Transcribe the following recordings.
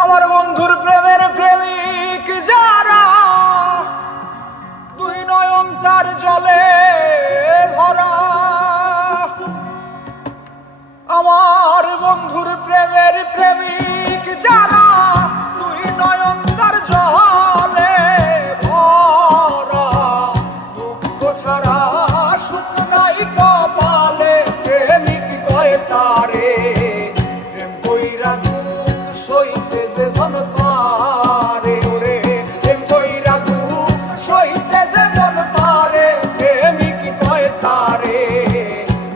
আমার বন্ধুর প্রেমের প্রেমিক যারা, দুই নয়ন তার জলে ভরা। আমার বন্ধুর প্রেমের প্রেমিক যারা, দুই নয়ন তার জলে ভরা। দুঃখ ছাড়া সুখ নাই কপালে, প্রেমিক কয় তারে। প্রেম কইরা দুঃখ সইতে যে জন পারে, ওরে প্রেম কইরা দুঃখ সইতে যে জন পারে, প্রেমিক কয় তারে।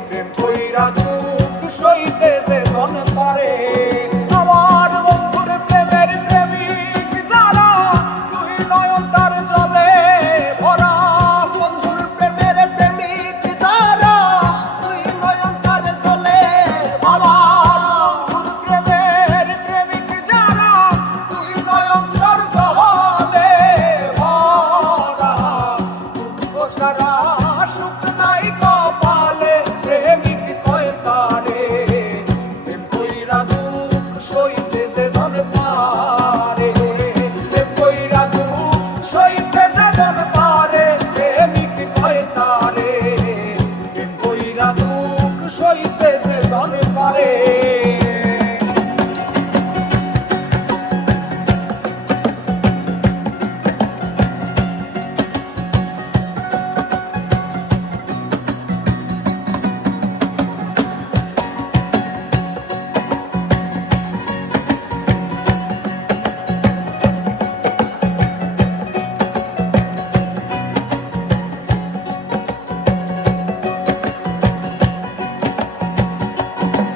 প্রেম কইরা দুঃখ সইতে যে জন পারে। আমার বন্ধুর প্রেমের প্রেমিক যারা, দুই নয়ন তার জলে ভরা। বন্ধুর প্রেমের প্রেমিক যারা, দুই নয়ন তার জলে ভরা। আমার বন্ধুর প্রেমের প্রেমিক যারা, দুই নয়ন তার জলে ভরা। দুঃখ ছাড়া সুখ নাই কপালে, প্রেমিক কয় তারে। প্রেম কইরা দুঃখ সইতে যে জন পারে, প্রেম কইরা দুঃখ সইতে যে জন পারে, প্রেমিক কয় তারে। প্রেম কইরা দুঃখ সইতে যে জন পারে।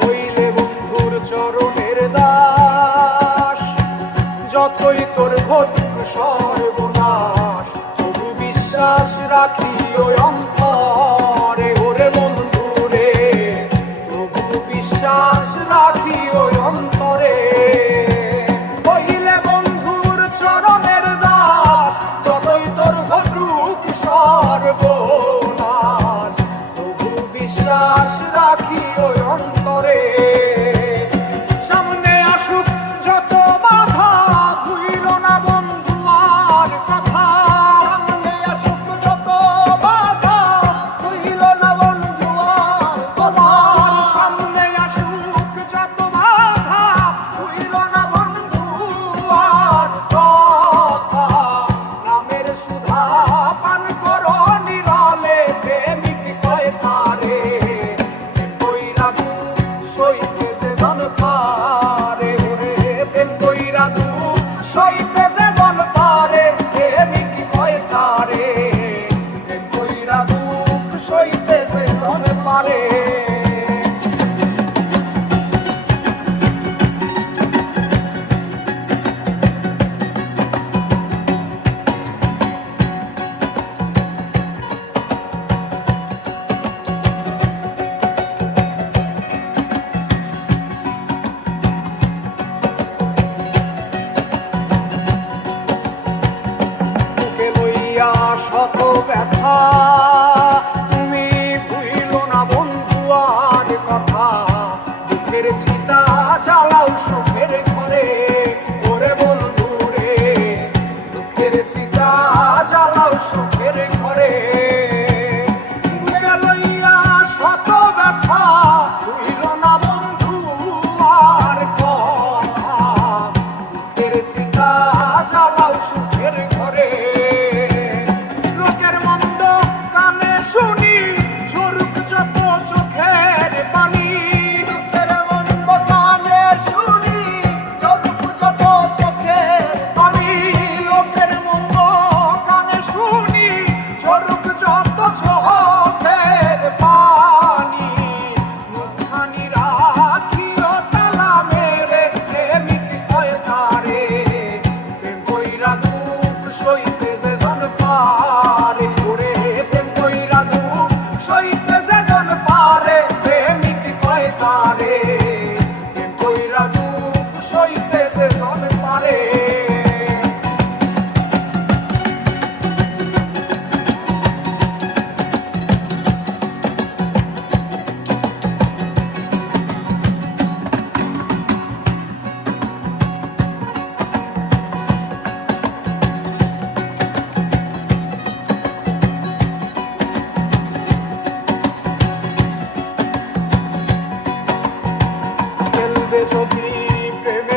হইলে বন্ধুর চরণের দাস, যতই তোর ঘটুক সর্বনাশ, তবু বিশ্বাস রাখি ওই অন্তরে। ওরে বন্ধুরে, তবু বিশ্বাস রাখি ওই অন্তরে। হইলে বন্ধুর চরণের দাস, যতই তোর ঘটুক সর্বনাশ, তবু বিশ্বাস রাখি ওই অন্তরে। সামনে আসুক যত বাধা, ভুইল না বন্ধু আর কথা। সামনে আসুক যত বাধা,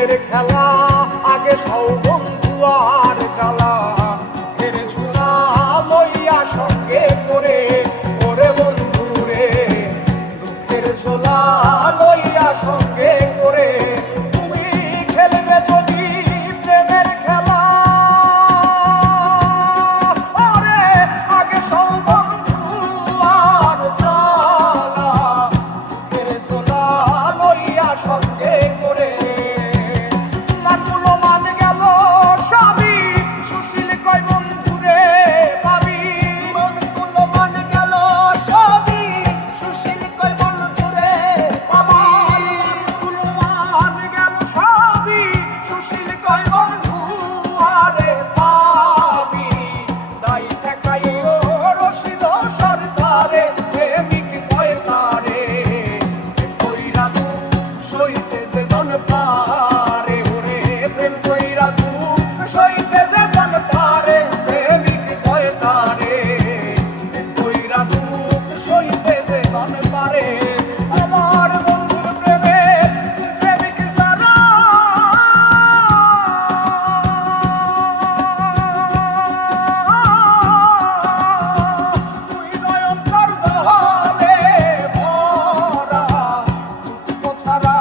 প্রেমের খেলা আগে সৌ বন্ধু আর জ্বালা দুঃখের ঝোলা লইয়া সঙ্গে করে ওরে বন্ধু রে দুঃখের ঝোলা লইয়া সঙ্গে করে তুমি খেলবে যদি প্রেমের খেলা ওরে আগে সৌ বন্ধু আর জ্বালা দুঃখের ঝোলা লইয়া সঙ্গে করে লাগুলো মান গেল সবই সুশীল কয় বন্ধুরে পাবি মনগুলো মন গেল সবই সুশীল কয় বন্ধুরে পাবি লাগুলো মান গেল সবই সুশীল কয় বন্ধু আরে পাবি দাই ঠেকাইও রশিদ সরকারে প্রেমিক কয় তারে কইরা তু সইতে যে জন পারে ওরে প্রেম কইরা তু সইতে যে জন পারে প্রেমিক কয় তারে প্রেম কইরা তু সইতে যে জন পারে আমার বন্ধুর প্রেমে প্রেমিক সারা তুই নয়ন কর জলে ভরা দুঃখ ছাড়া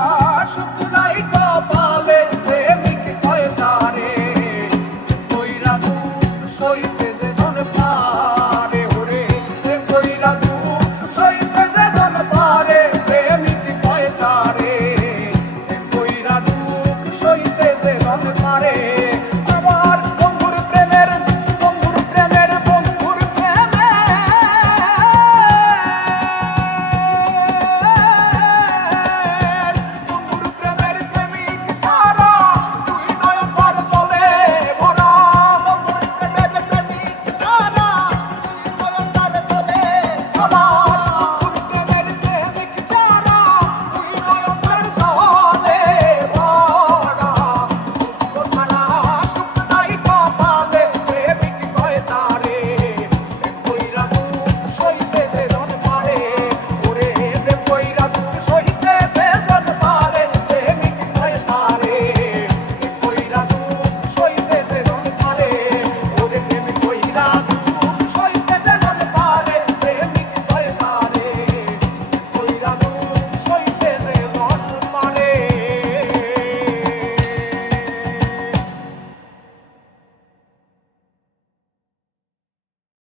সুখ নাই কপালে প্রেমিক কয় তারে কইরা দুঃখ সইতে যে জন পারে ওরে প্রেম কইরা দুঃখ সইতে যে জন পারে প্রেমিক কয় তারে প্রেম কইরা দুঃখ সইতে যে জন পারে